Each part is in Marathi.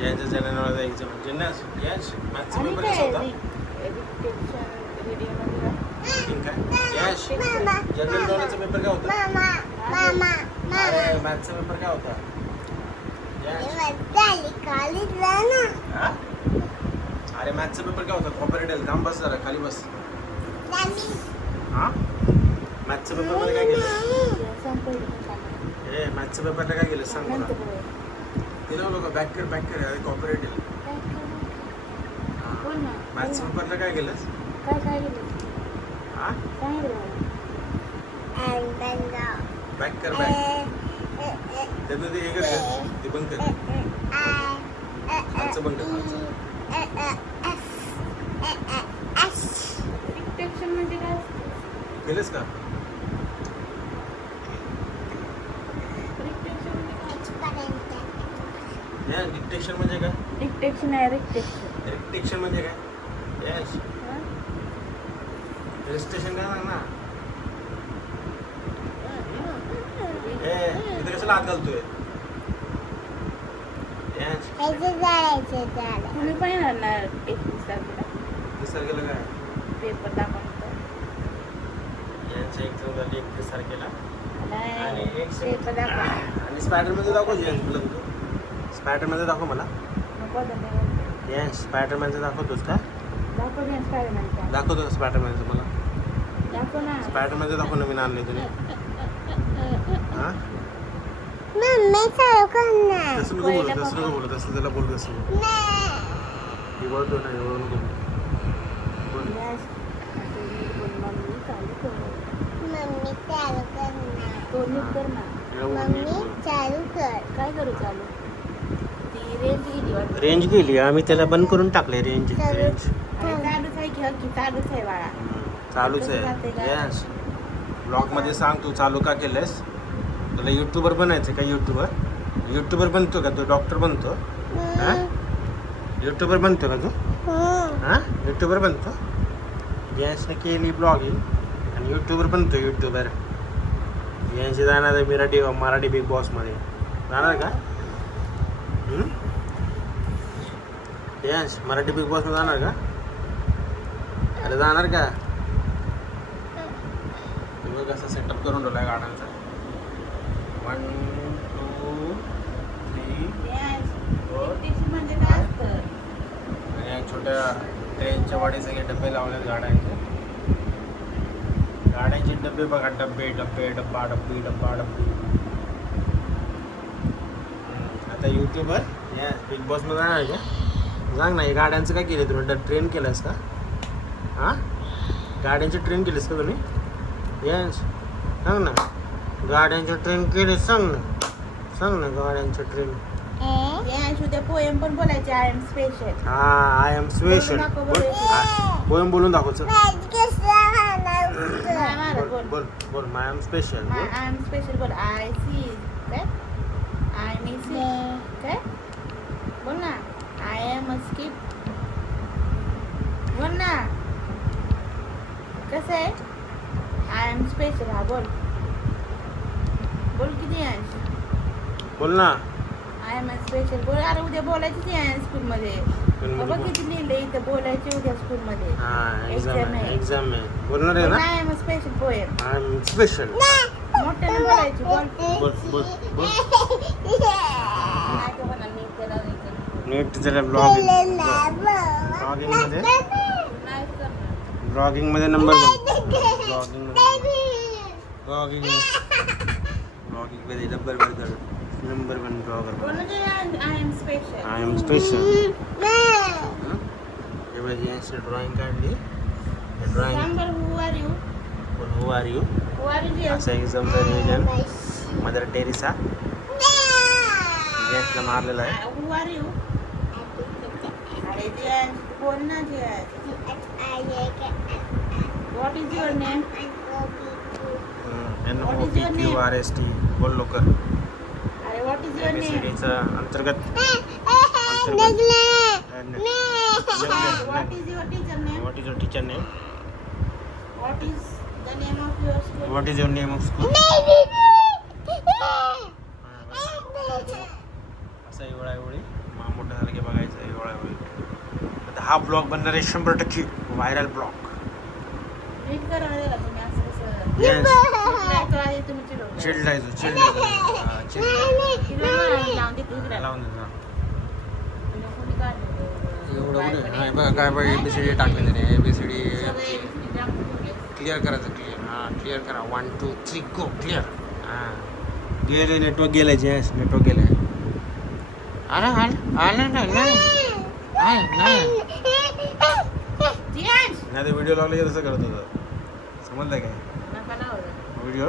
यांच्या जनरल एक्झाम म्हणजे ना यश मॅथ्सचा पेपर कसा होता? ठीक आहे. यश जनरल नॉलेजचा पेपर काय होता? अरे मॅथ्सचा पेपर काय होता? अरे मॅथ्सचा पेपर काय होता? कॉपरेटिव्ह काम बस जरा खाली बस. हा मॅथ्सच्या पेपरमध्ये काय केलं? ए मॅथ्सच्या पेपरला काय केलं सांग मला. तिला लोक बॅक कर अरे कॉपरेटिव्ह. मॅथ्सच्या पेपरला काय केलंस? हा बॅक कर बॅक. त्यातलं ते हे कर ते बंद कर. खालचं बंद कर खालचं. म्हणजे काय केलंस का? डिक्टेशन म्हणजे काय? डिक्टेशन आहे रिक्टेशन. रिक्टेशन म्हणजे काय? यश रजिस्ट्रेशन काय सांग ना. ए इथे कशाला हात घालतोय? यश तुम्ही पण येणार ना 21 तारखेला तारखेला काय? पेपर दाखवतो. यांची एक्झाम झाली 31 तारखेला. आणि एक पेपर दाखव. आणि स्पायडरमध्ये दाखव यश तुला. स्पायडरमध्ये दाखव मला. यश स्पायडरमॅनचं दाखवतोस का? दाखवतो का स्पायडरमॅनचं मला? स्पायडरमध्ये दाखव नवीन आणले तुम्ही. हां तसं नको बोलत असं त्याला बोलत असं बोलतो नाही बोलू नको. रेंज गेली आम्ही त्याला बंद करून टाकले. रेंज चालूच आहे. यस ब्लॉगमध्ये सांग तू चालू का केलंस? तुला यूट्यूबर बनायचं का? यूट्यूबर बनतो का तू? डॉक्टर बनतो? हां यूट्यूबर बनतो का तू? हां यूट्यूबर बनतो? यशने केली ब्लॉगिंग आणि यूट्यूबर बनतो. यूट्यूबर यांची जाणार आहे मराठी बिग बॉसमध्ये जाणार का? यश मराठी बिग बॉसमध्ये जाणार का? अरे जाणार का? तुम्ही कसं सेटअप करून ठेवला गाड्यांचा. 1 2 3 4 आणि या छोट्या ट्रेनच्या वाडी सगळे डबे लावले गाड्यांचे. गाड्यांचे डबे बघा. डब्बा डब्बी. आता यूट्यूबर या बिग बॉसमध्ये जाणार का? सांग ना. हे गाड्यांचं काय केलं तुम्ही? ट्रेन केलंस का? हां गाड्यांची ट्रेन केलीस का तुम्ही? यस सांग ना. गाड्यांची ट्रेन केली सांग ना गाड्यांची ट्रेन. उद्या पोएम पण बोलायचे. I am special. हां आय एम स्पेशल. पोएम बोलून दाखवचं. बोल I am special. I am special बोल. आय सी काय? आय मिस काय? बोल ना. आय एम स्किप बोल ना. कसं आहे? I am special. हा बोल किती आहे? बोल ना. आय एम स्पेशल बोल. अरे उद्या बोलायचीच आहे स्कूलमध्ये. बाबा किती लिहिलं इथं बोलायचे उद्या स्कूलमध्ये. हां एक्झाम आहे. बोलणार आहे ना. I am special poem. I am special. मोठ्याने बोलायची. बोल नीट जरा ब्लॉगिंगमध्ये नंबर 1. ब्लॉगिंगमध्ये number 1 blogger. I am special. यांची ड्रॉइंग काढली. हू आर यू असं एक्झामचं नियोजन मदर टेरेसा यांना मारलेलं आहे. What is your name? NOPQRST बोल लवकर. What is your name? ABCDचं अंतर्गत. What is your teacher name? What is your teacher name? What is the name of your school? What is your name of school? असं एवढा मोठ्या झालं की हा ब्लॉग बनणार आहे 100% व्हायरल ब्लॉग. नीट करा रे का तुम्ही असं कसं. येस चिडलायचं आहे तुम्ही चिडवताय. चिडलायचो चिडलाय लावून दे तू इकडे. लावून देतो. तुला कोणी काढलं? एवढं बाय कुठे पण नाही बघा काय बघा ABCD टाकले त्याने ABCD सगळे ABCD टाकून ठेवले. क्लिअर करायचं क्लिअर. हां क्लिअर करा 1 2 3 गो क्लिअर. हां गेले नेटवर्क गेलं जेस नेटवर्क गेलं. आलं नाही जियाश, ते व्हिडिओ लावले की तसं करत होतं. समजलं काय नका लावू. व्हिडिओ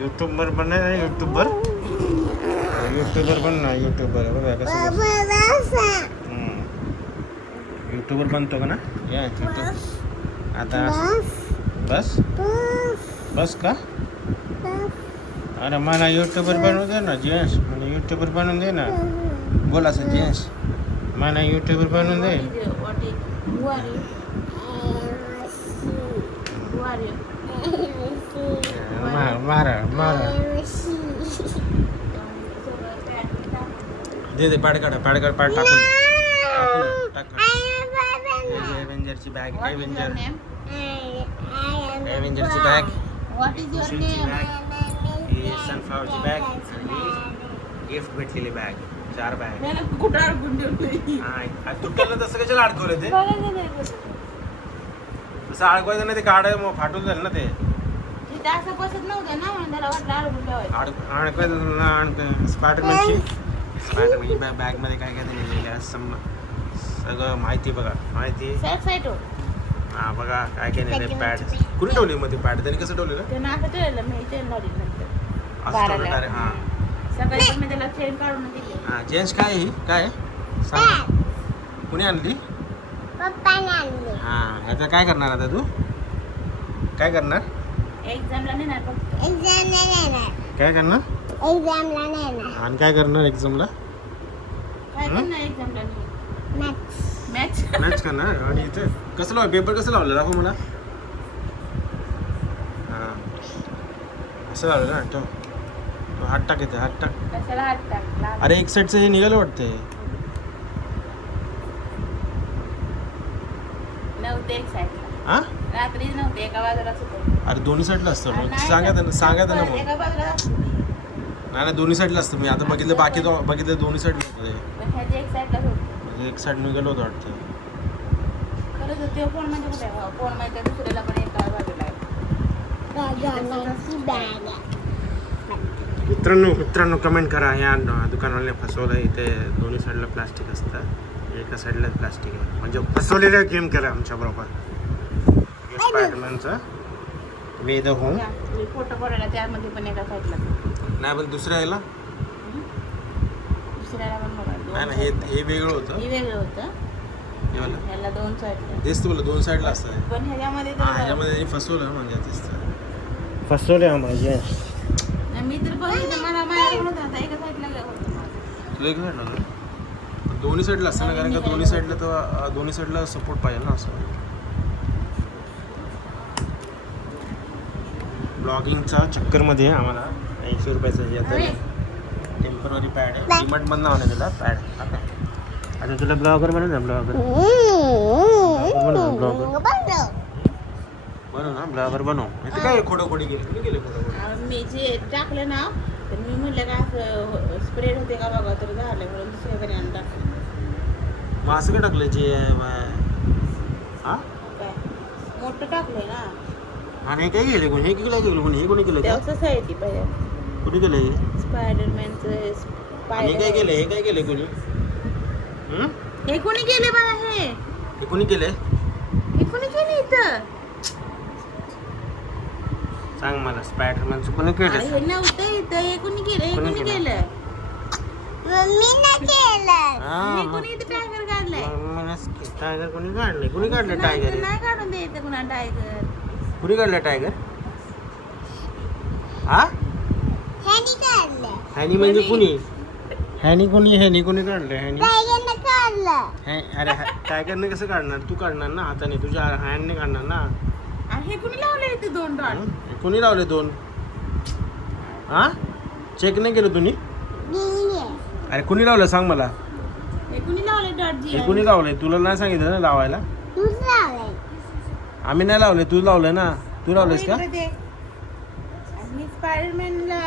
यूट्यूबवर पण नाही यूट्यूबवर पण नाही यूट्यूबवर बघा कसं यूट्यूबवर बनतो का ना या यूट्यूब आता बस बस का अरे मला यूट्यूबवर बनवून दे ना जेंट्स मला यूट्यूबवर बनवून दे ना बोल असं जेंट्स मला यूट्यूबवर बनवून दे. Who are you? Who are you? मारा दे पाड काढ टाकून एव्हेंजरची bag What is your name? एव्हेंजरची bag What is your name? ही सनफ्लावरची बॅग आणि गिफ्ट भेटलेली बॅग 4 बॅग. त्याला कुठं अडकून ठेवलंय? हा तुटलं तसं कशाला अडकवलं ते तसं अडकवायचं नाही ते काढाय मग फाटून जाईल ना ते तिथे असं बसत नव्हतं ना म्हणून त्याला वाटलं अडकून ठेवायचं. अडकवायचं स्पायडरमॅनची बॅगमध्ये काय काय लिहिलेलं आहे सगळं माहिती बघा माहिती. Excited हो. हा बघा काय काय लिहिलं पॅड कुणी ठेवली मध्ये पॅड त्यांनी कसं ठेवलेलं त्यानं असं ठेवलं मी चेन लावली नंतर. असं ठेवलं बाराला. direct, हा सकाळी पण मी त्याला चेन काढून दिली. हा जेंट्स काय आहे ही? काय सांग कुणी आणली हा आता काय करणार आता तू काय करणार एक्झामला नेणार फक्त. काय करणार आणि काय करणार एक्झामला काय करणार एक्झामला मॅच. मॅच करणार आणि इथे कसं लावलं पेपर कसं लावलं दाखव मला. हां असं लावलं ना तो हात टाक येते हात टाक. कशाला हात टाकला? अरे एक साईडचं हे निघालं वाटते. नव्हते एक साईडला. हां रात्री नव्हते एका बाजूलाच होतं. अरे दोन्ही साईडला असतं नाही, सांगा त्यांना मग एका बाजूला असतं. नाही दोन्ही साईडला असतं मी आता बघितलं बाकी बघितलं दोन्ही साईडला होतं ते पण ह्याच्या एक साईडलाच होतं. म्हणजे एक साईड निघालं होतं वाटतं. खरंच ते फोन म्हणजे कुठे फोन माहिती दुसऱ्याला पण एका बाजूला आहे. मित्रांनो कमेंट करा या दुकानवाल्याने फसवलं इथे दोन्ही साईडला प्लास्टिक असतं एका साईडला प्लास्टिक आहे म्हणजे फसवलेला गेम केला आमच्या बरोबर. स्पायडरमॅनचा वेद होम मी फोटो काढला त्यामध्ये पण एका साईडला. नाही पण दुसऱ्या याला दुसऱ्याला पण बघा. नाही ना हे वेगळं होतं हे वेगळं होतं. हे वालं. ह्याला दोन साईडला. तेच तर बोललं 2 साईडला असतं पण ह्याच्यामध्ये हां तर ह्याच्यामध्ये फसवलं म्हणजे तेच फसवले आम्हाला मी तर बघितलं मला माझ्याकडून होतं आता एका साईडला होतं माझं. तुला एक साईडला होतं दोन्ही साईडला असतं ना कारण का दोन्ही साईडला तर दोन्ही साईडला सपोर्ट पाहिजे ना असं. ब्लॉगिंगच्या चक्करमध्ये आम्हाला 80 रुपयाचं हे आता टेम्पररी पॅड आहे डिमार्टमधून नाव नाही त्याला पॅड आता तुला ब्लॉगर बनव ना ब्लॉगर बनव ना ब्लॉगर बनव इथे काय खोडोखोडी गेली कुणी गेले खोडोखोडी. मी जे टाकलं ना तर मी म्हटलं का असं स्प्रेड होते का बघा तर झालं म्हणून दुसऱ्या पर्यंत टाकलं. मग असं काय टाकलं जे हां काय मोठं टाकलंय ना. आणि हे काय गेले कोणी हे केलं गेलं कोणी हे कोणी केलं तेव्हा सोसायटी पाहिजे कुणी केलं हे स्पायडरमॅनचं आणि हे काय केलं हे काय केलं कोणी हे कोणी केले बघा हे हे कोणी केलंय हे कोणी केले इथं. सांग मला स्पायडरमॅनचं कोणी अरे केलं हे नव्हतं इथं हे कोणी केलं हे कोणी कोणी केलं? केलं. हां हे कोणी इथं टायगर काढलंय. टायगर कोणी काढलंय कुणी काढलं टायगर नाही काढून द्यायचं कुणा टायगर. कुणी काढलं टायगर हा हॅनी म्हणजे कुणी हॅनी कोणी काढलं अरे टायगरने कसं काढणार तू काढणार ना हाताने तुझ्या हॅन्डने काढणार ना. आणि हे कुणी लावले इथे 2 डॉट. कोणी लावले 2 हा चेक नाही केलं तुम्ही अरे कुणी लावलं सांग मला. हे कुणी लावले डॉट हे कुणी लावलंय? तुला नाही सांगितलं ना लावायला? आम्ही नाही लावले, तू लावलंय ना. तू लावलंयस का? मी स्पायडरमॅनला